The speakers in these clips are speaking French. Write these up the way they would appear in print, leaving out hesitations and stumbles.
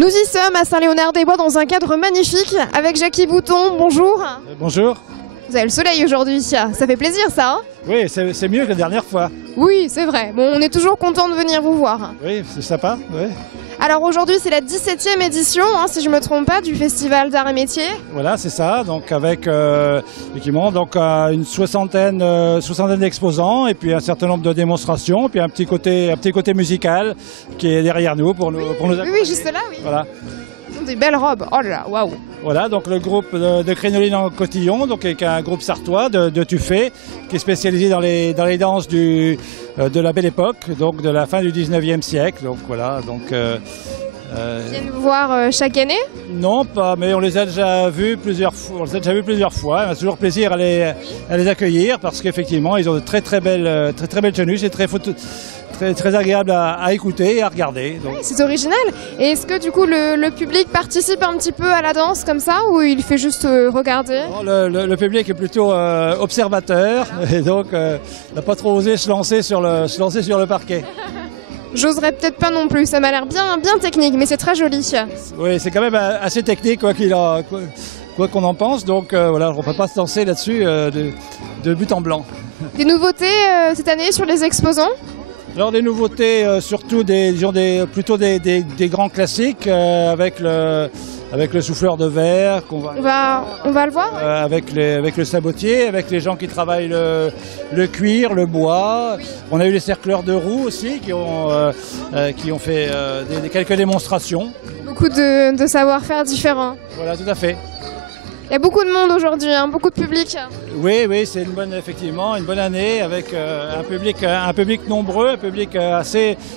Nous y sommes à Saint-Léonard-des-Bois dans un cadre magnifique avec Jackie Bouton. Bonjour. Bonjour. Vous avez le soleil aujourd'hui, ça fait plaisir ça, hein? Oui, c'est mieux que la dernière fois. Oui, c'est vrai. Bon, on est toujours content de venir vous voir. Oui, c'est sympa. Oui. Alors aujourd'hui, c'est la 17e édition, hein, si je ne me trompe pas, du Festival d'Art et Métiers. Voilà, c'est ça. Donc avec effectivement donc une soixantaine d'exposants et puis un certain nombre de démonstrations, puis un petit côté musical qui est derrière nous pour nous accompagner. Oui, juste là, oui. Voilà. Des belles robes. Oh là là, waouh. Voilà, donc le groupe de Crinoline en Cotillon, donc avec un groupe sartois de Tuffet, qui est spécialisé dans les danses de la Belle Époque, donc de la fin du 19e siècle. Donc voilà, donc. Ils viennent vous voir chaque année? Non, pas, mais on les a déjà vus plusieurs fois. On a toujours plaisir à les accueillir parce qu'effectivement, ils ont de très belles tenues. C'est très agréable à écouter et à regarder. Oui, c'est original. Et est-ce que du coup le public participe un petit peu à la danse comme ça ou il fait juste regarder? Non, le public est plutôt observateur et donc n'a pas trop osé se lancer sur le parquet. J'oserais peut-être pas non plus, ça m'a l'air bien technique, mais c'est très joli. Oui, c'est quand même assez technique quoi qu'on en pense, donc voilà, on ne peut pas se lancer là-dessus de but en blanc. Des nouveautés cette année sur les exposants? Alors des nouveautés, surtout plutôt des grands classiques avec le souffleur de verre qu'on on va le voir. Avec le sabotier, avec les gens qui travaillent le cuir, le bois. On a eu les cercleurs de roues aussi qui ont fait quelques démonstrations. Beaucoup de savoir-faire différents. Voilà, tout à fait. Il y a beaucoup de monde aujourd'hui, hein, beaucoup de public. Oui, c'est effectivement une bonne année avec un public nombreux, un public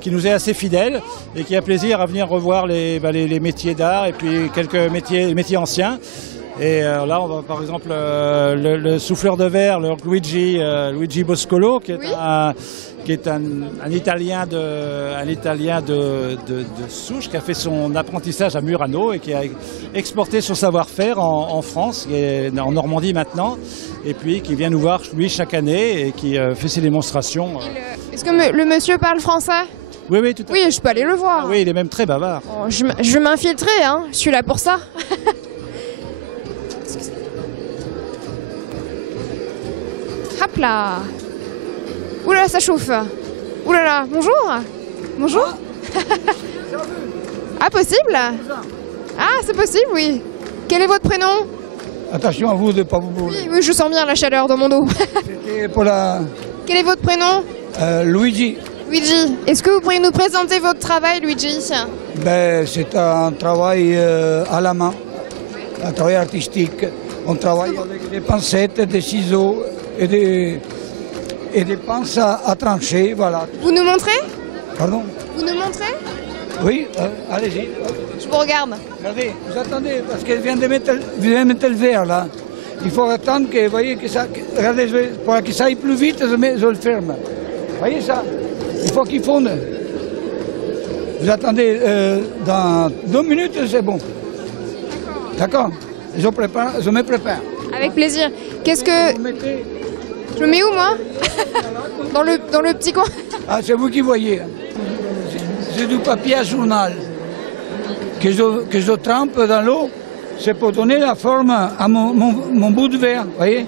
qui nous est assez fidèle et qui a plaisir à venir revoir les métiers d'art et puis quelques métiers anciens. Et là, on va par exemple le souffleur de verre, le Luigi Boscolo, qui est un Italien de souche, qui a fait son apprentissage à Murano et qui a exporté son savoir-faire en France, qui est en Normandie maintenant, et puis qui vient nous voir, lui, chaque année et qui fait ses démonstrations. Est-ce que le monsieur parle français? Oui, tout à fait. Oui, je peux aller le voir. Ah, oui, il est même très bavard. Oh, je vais m'infiltrer, hein. Je suis là pour ça. Hop là. Ouh là, ça chauffe. Ouh là là, bonjour. Bonjour. Ah, possible? Ah, c'est possible, oui. Quel est votre prénom? Attention à vous de ne pas vous brûler. Oui, je sens bien la chaleur dans mon dos. C'était pour la... Quel est votre prénom? Luigi. Luigi. Est-ce que vous pourriez nous présenter votre travail, Luigi? C'est un travail à la main, un travail artistique. On travaille avec des pincettes, des ciseaux et des pinces à trancher, voilà. Vous nous montrez? Pardon? Vous nous montrez? Oui, allez-y. Je vous regarde. Regardez, vous attendez, parce qu'elle vient de mettre le verre là. Il faut attendre que, vous voyez, que ça... Regardez, pour que ça aille plus vite, je le ferme. Vous voyez ça? Il faut qu'il fonde. Vous attendez, dans 2 minutes, c'est bon. D'accord? Je me prépare. Avec plaisir. Qu'est-ce que... Je me mets où, moi? dans le petit coin? Ah, c'est vous qui voyez. C'est du papier à journal que je trempe dans l'eau. C'est pour donner la forme à mon bout de verre, voyez?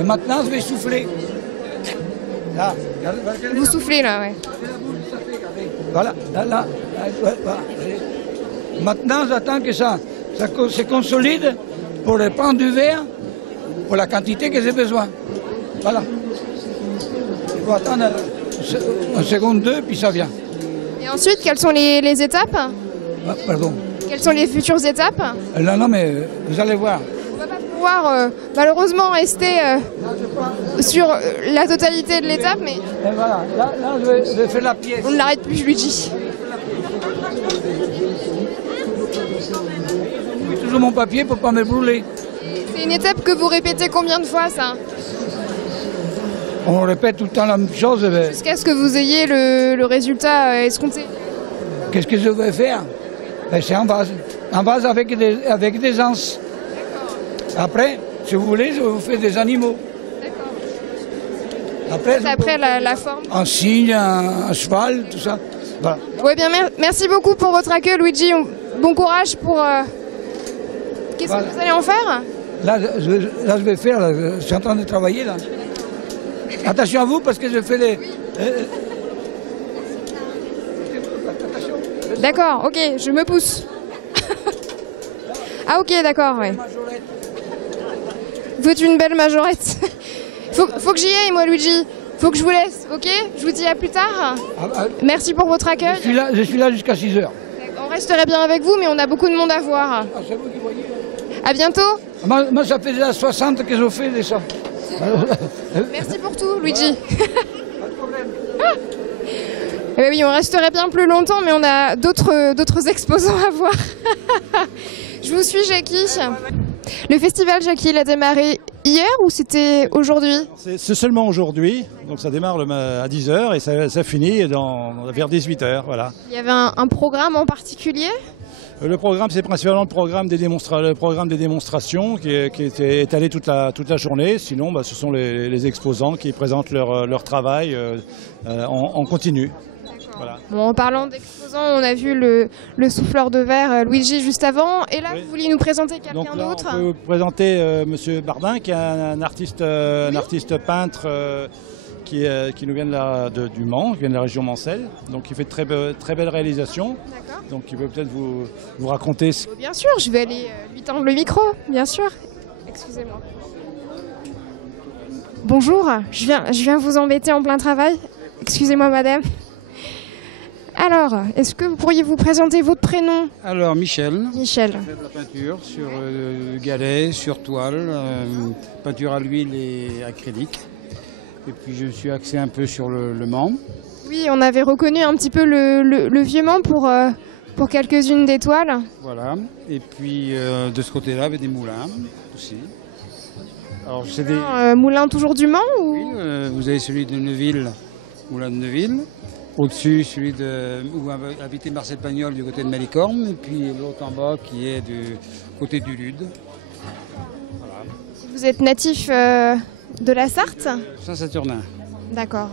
Et maintenant, je vais souffler. Là, vous soufflez, là, ouais. Voilà, là. Voilà. Maintenant, j'attends que ça se consolide pour reprendre du verre pour la quantité que j'ai besoin. Voilà. Il faut attendre un seconde, 2, puis ça vient. Et ensuite, quelles sont les étapes? Pardon. Quelles sont les futures étapes? Non, mais vous allez voir. On ne va pas pouvoir malheureusement rester sur la totalité de l'étape, mais... Et voilà, là je vais faire la pièce. On ne l'arrête plus, Luigi. J'ai toujours mon papier pour ne pas me brûler. C'est une étape que vous répétez combien de fois, ça? On répète tout le temps la même chose. Jusqu'à ce que vous ayez le résultat escompté. Qu'est-ce que je vais faire? C'est en vase. En vase avec des anses. Après, si vous voulez, je vous fais des animaux. D'accord. Après la forme? Un cygne, un cheval, tout ça. Voilà. Ouais, bien, merci beaucoup pour votre accueil, Luigi. Bon courage pour... Qu'est-ce Voilà. que vous allez en faire? Là, je vais faire, là, je suis en train de travailler là. Attention à vous parce que je fais les... Attention. D'accord, ok, je me pousse. Ah ok, d'accord, ouais. Vous êtes une belle majorette. Faut que j'y aille, moi, Luigi. Faut que je vous laisse, ok? Je vous dis à plus tard. Merci pour votre accueil. Je suis là jusqu'à 6 heures. On resterait bien avec vous, mais on a beaucoup de monde à voir. Ah, c'est vous qui voyez. À bientôt. Moi, ça fait déjà 60 que je fais ça. Merci pour tout, Luigi. Eh ben oui, on resterait bien plus longtemps, mais on a d'autres exposants à voir. Je vous suis, Jackie. Le festival, Jackie, il a démarré hier ou c'était aujourd'hui? C'est seulement aujourd'hui, donc ça démarre à 10h et ça finit vers 18h. Voilà. Il y avait un programme en particulier? Le programme, c'est principalement le programme des démonstrations qui était étalé toute la journée. Sinon, ce sont les exposants qui présentent leur travail en continu. Voilà. Bon, en parlant d'exposants, on a vu le souffleur de verre Luigi juste avant. Et là, oui. vous vouliez nous présenter quelqu'un d'autre? On peut vous présenter Monsieur Bardin, qui est un artiste peintre qui nous vient du Mans, qui vient de la région mancelle. Donc, il fait de très belles réalisations. D'accord. Donc, il peut peut-être vous raconter. Bien sûr, je vais aller lui tendre le micro, bien sûr. Excusez-moi. Bonjour, je viens vous embêter en plein travail. Excusez-moi, madame. Alors, est-ce que vous pourriez vous présenter votre prénom? Alors Michel, Michel. je fais de la peinture sur galet, sur toile, peinture à l'huile et acrylique. Et puis je suis axé un peu sur le Mans. Oui, on avait reconnu un petit peu le vieux Mans pour quelques-unes des toiles. Voilà. Et puis de ce côté-là, il y avait des moulins aussi. Alors c'est des... Moulin toujours du Mans ou... Oui, vous avez celui de Neuville, moulin de Neuville. Au-dessus, celui où habitait Marcel Pagnol du côté de Malicorne, et puis l'autre en bas qui est du côté du Lude. Voilà. Vous êtes natif de la Sarthe? Saint-Saturnin. D'accord.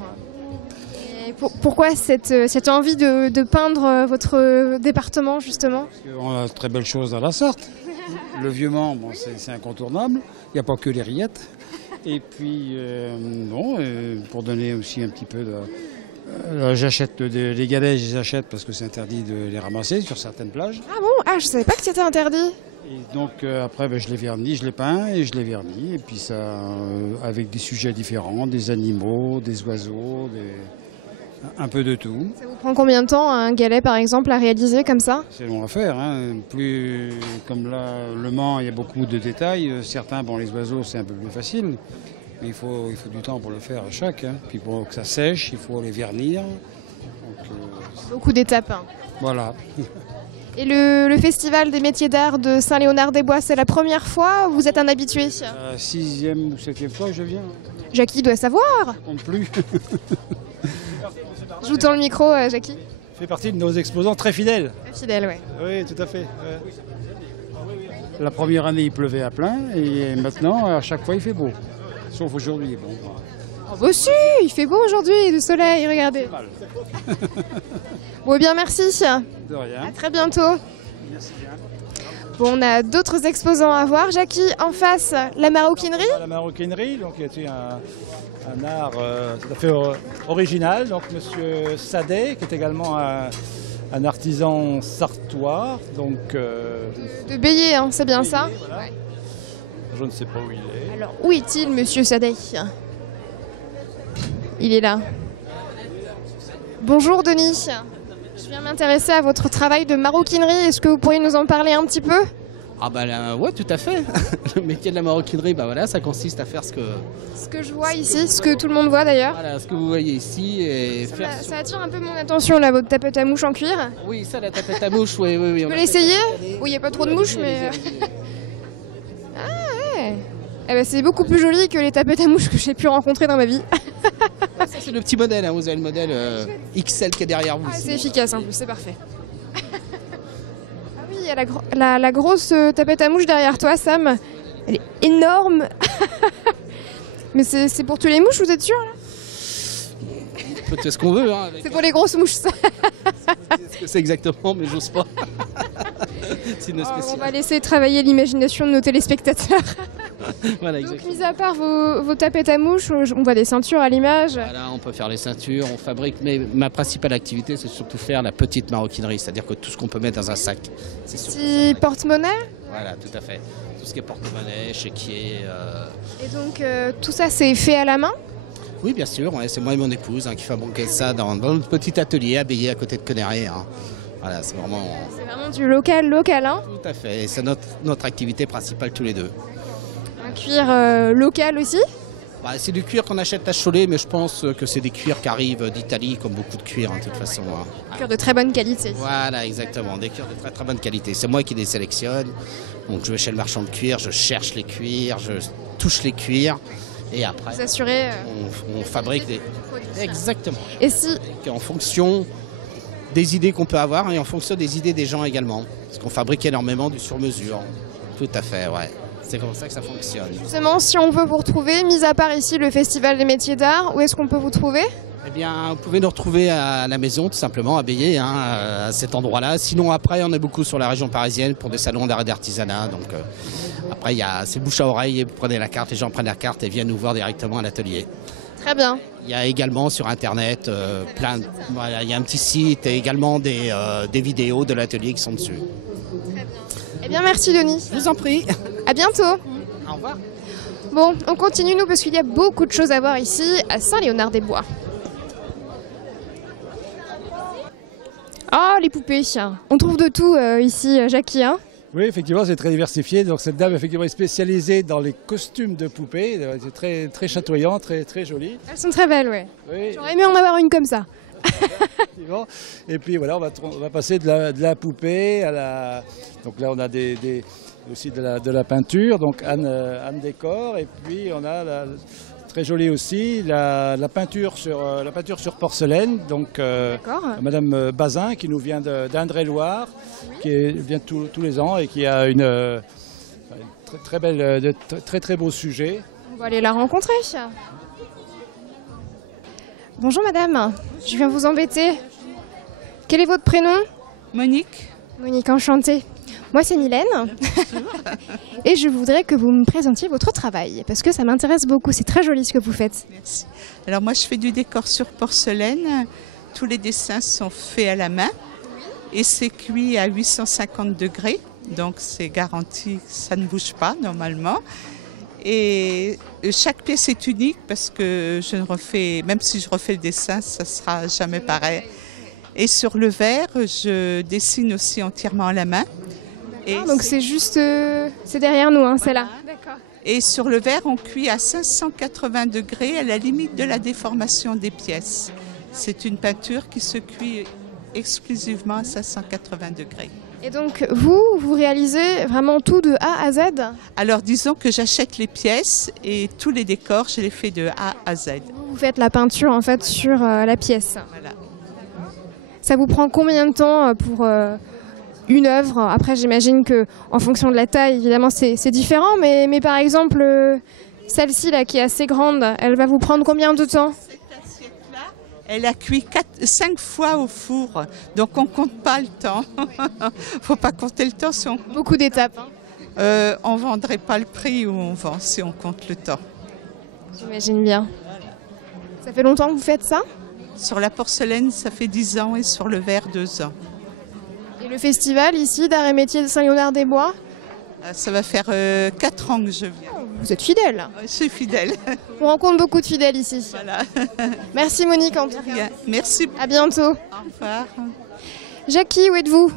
Et pourquoi cette envie de peindre votre département, justement? Parce qu'on a de très belles choses dans la Sarthe. Le vieux Mans, bon, c'est incontournable. Il n'y a pas que les rillettes. Et puis, pour donner aussi un petit peu de... j'achète les galets, je les achète parce que c'est interdit de les ramasser sur certaines plages. Ah bon? Ah, je savais pas que c'était interdit. Et donc après, je les vernis, je les peins et je les vernis. Et puis ça, avec des sujets différents, des animaux, des oiseaux, un peu de tout. Ça vous prend combien de temps un galet, par exemple, à réaliser comme ça? C'est long à faire. Hein. Plus, comme là, le Mans, il y a beaucoup de détails. Certains, bon, les oiseaux, c'est un peu plus facile. Mais il faut du temps pour le faire à chaque. Hein. Puis pour que ça sèche, il faut les vernir. Donc, beaucoup d'étapes. Hein. Voilà. Et le Festival des métiers d'art de Saint-Léonard-des-Bois, c'est la première fois ou vous êtes un habitué? La 6e ou 7e fois que je viens. Jackie doit savoir. Je compte plus. Je vous tends le micro, Jackie. Fait partie de nos exposants très fidèles. Très fidèle, ouais. Oui, tout à fait. La première année, il pleuvait à plein. Et maintenant, à chaque fois, il fait beau. Sauf aujourd'hui. Bon. Oh bah si, il fait beau aujourd'hui, le soleil, regardez. Bon, bien merci. De rien. À très bientôt. Merci bien. Bon, on a d'autres exposants à voir. Jackie, en face, la maroquinerie. La maroquinerie, donc il y a un art tout à fait original. Donc Monsieur Sadet, qui est également un artisan sartois. Donc, De Bélier, hein, c'est bien ça? Voilà. Ouais. Je ne sais pas où il est. Alors, où est-il, Monsieur Sadet? Il est là. Bonjour, Denis. Je viens m'intéresser à votre travail de maroquinerie. Est-ce que vous pourriez nous en parler un petit peu? Ah bah là, ouais, tout à fait. Le métier de la maroquinerie, bah voilà, ça consiste à faire ce que je vois ici, ce que tout le monde voit d'ailleurs. voilà, ce que vous voyez ici et faire. Ça attire un peu mon attention là, votre tapette à mouche en cuir. Oui, ça, la tapette à mouche, oui, oui, oui. Je peux l'essayer? Oui, il n'y a pas trop de mouches, mais... Ah ouais. Eh ben, c'est beaucoup plus joli que les tapettes à mouches que j'ai pu rencontrer dans ma vie. Ça, c'est le petit modèle, hein. Vous avez le modèle XL qui est derrière vous. Ah, c'est efficace en plus, c'est parfait. Ah oui, il y a la grosse tapette à mouche derrière toi, Sam. Elle est énorme. Mais c'est pour tuer les mouches, vous êtes sûr là? On peut tout ce qu'on veut. Hein, C'est pour les grosses mouches, ça. ce que c'est exactement, mais j'ose pas. C'est une On spéciale. va laisser travailler l'imagination de nos téléspectateurs. Voilà, Donc, exactement. mis à part vos tapettes à mouches, on voit des ceintures à l'image. Voilà, on peut faire les ceintures, on fabrique, mais ma principale activité, c'est surtout faire la petite maroquinerie, c'est-à-dire que tout ce qu'on peut mettre dans un sac. C'est surtout Petit porte-monnaie. Voilà, tout à fait. Tout ce qui est porte-monnaie, chéquier. Et donc, tout ça, c'est fait à la main. Oui, bien sûr, ouais, c'est moi et mon épouse qui fabriquons ça dans notre petit atelier à Bélier, à côté de Conneray. Hein. Voilà, c'est vraiment. C'est vraiment du local, hein. Tout à fait. Et c'est notre activité principale tous les deux. Un cuir local aussi. Bah, c'est du cuir qu'on achète à Cholet, mais je pense que c'est des cuirs qui arrivent d'Italie, comme beaucoup de cuirs, de toute façon. Hein. Cuir de très bonne qualité. Voilà, exactement. Des cuirs de très très bonne qualité. C'est moi qui les sélectionne. Donc je vais chez le marchand de cuir, je cherche les cuirs, je touche les cuirs. Et après, Vous assurez. on fabrique des... Exactement. Et si. En fonction des idées qu'on peut avoir et en fonction des idées des gens également. Parce qu'on fabrique énormément du sur-mesure. Tout à fait, ouais. C'est comme ça que ça fonctionne. Justement, si on veut vous retrouver, mis à part ici le Festival des métiers d'art, où est-ce qu'on peut vous trouver? Eh bien, vous pouvez nous retrouver à la maison, tout simplement, à Bélier, hein, à cet endroit-là. Sinon, après, on est beaucoup sur la région parisienne pour des salons d'art et d'artisanat. Donc, après, c'est bouche à oreille, vous prenez la carte, les gens prennent la carte et viennent nous voir directement à l'atelier. Très bien. Il y a également sur Internet voilà, il y a un petit site et également des vidéos de l'atelier qui sont dessus. Eh bien, merci Denis. Je vous en prie. À bientôt. Au revoir. Bon, on continue nous parce qu'il y a beaucoup de choses à voir ici à Saint-Léonard-des-Bois. Ah, les poupées. On trouve de tout ici, Jackie. Hein. Oui, effectivement, c'est très diversifié. Donc cette dame effectivement est spécialisée dans les costumes de poupées. C'est très, très chatoyant, très, très joli. Elles sont très belles, ouais. Oui, J'aurais aimé en avoir une comme ça. effectivement. Et puis voilà, on va passer de la poupée à la... Donc là, on a aussi de la peinture, donc Anne décore. Et puis on a très jolie aussi la peinture sur porcelaine. Donc D'accord. Madame Bazin qui nous vient d'Indre-et-Loire, qui vient tous les ans et qui a une très belle, de très beau sujet. On va aller la rencontrer. Bonjour madame, je viens vous embêter. Quel est votre prénom? Monique. Monique, enchantée. Moi c'est Mylène. Et je voudrais que vous me présentiez votre travail, parce que ça m'intéresse beaucoup, c'est très joli ce que vous faites. Merci. Alors moi je fais du décor sur porcelaine. Tous les dessins sont faits à la main et c'est cuit à 850 degrés. Donc c'est garanti, ça ne bouge pas normalement. Et chaque pièce est unique parce que même si je refais le dessin, ça ne sera jamais pareil. Et sur le verre, je dessine aussi entièrement à la main. Et Donc c'est juste, c'est derrière nous, hein, c'est là. D'accord. Et sur le verre, on cuit à 580 degrés à la limite de la déformation des pièces. C'est une peinture qui se cuit exclusivement à 580 degrés. Et donc vous réalisez vraiment tout de A à Z? Alors disons que j'achète les pièces et tous les décors, je les fais de A à Z. Vous faites la peinture en fait sur la pièce. Voilà. Ça vous prend combien de temps pour une œuvre? Après j'imagine que en fonction de la taille, évidemment c'est différent, mais par exemple celle-ci là qui est assez grande, elle va vous prendre combien de temps? Cette assiette-là, elle a cuit 5 fois au four, donc on compte pas le temps. Faut pas compter le temps si on... Beaucoup d'étapes. Hein. On vendrait pas le prix où on vend si on compte le temps. J'imagine bien. Ça fait longtemps que vous faites ça? Sur la porcelaine, ça fait 10 ans et sur le verre, 2 ans. Et le festival ici d'art et métiers de Saint-Léonard-des-Bois? Ça va faire 4 ans que je viens. Vous êtes fidèle. Je suis fidèle. On rencontre beaucoup de fidèles ici. Voilà. Merci Monique en tout cas. Bien. Merci. À bientôt. Au revoir. Jackie, où êtes-vous?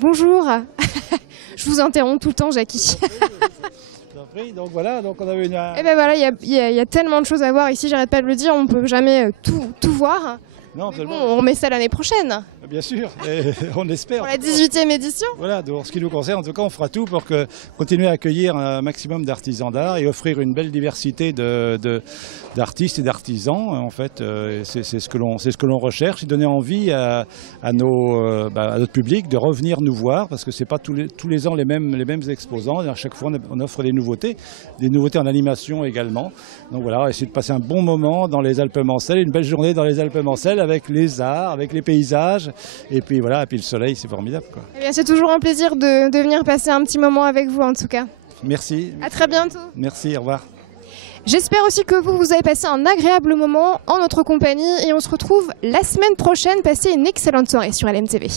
Bonjour. Je vous interromps tout le temps, Jackie. Donc voilà, donc on avait une... Et ben voilà, il y a tellement de choses à voir ici, j'arrête pas de le dire, on peut jamais tout voir. Non, Mais bon, on remet ça l'année prochaine, bien sûr, et on espère. pour la 18e édition. Voilà, donc, ce qui nous concerne, en tout cas, on fera tout pour continuer à accueillir un maximum d'artisans d'art et offrir une belle diversité d'artistes et d'artisans. En fait, c'est ce que l'on recherche, et donner envie à notre public de revenir nous voir, parce que c'est pas tous les ans les mêmes exposants. Et à chaque fois, on offre des nouveautés en animation également. Donc voilà, essayer de passer un bon moment dans les Alpes-Mancelles, une belle journée dans les Alpes-Mancelles avec les arts, avec les paysages, et puis voilà, et puis le soleil, c'est formidable, quoi. Eh bien, c'est toujours un plaisir de venir passer un petit moment avec vous en tout cas. Merci. À très bientôt. Merci, au revoir. J'espère aussi que vous avez passé un agréable moment en notre compagnie et on se retrouve la semaine prochaine. Passez une excellente soirée sur LMTV.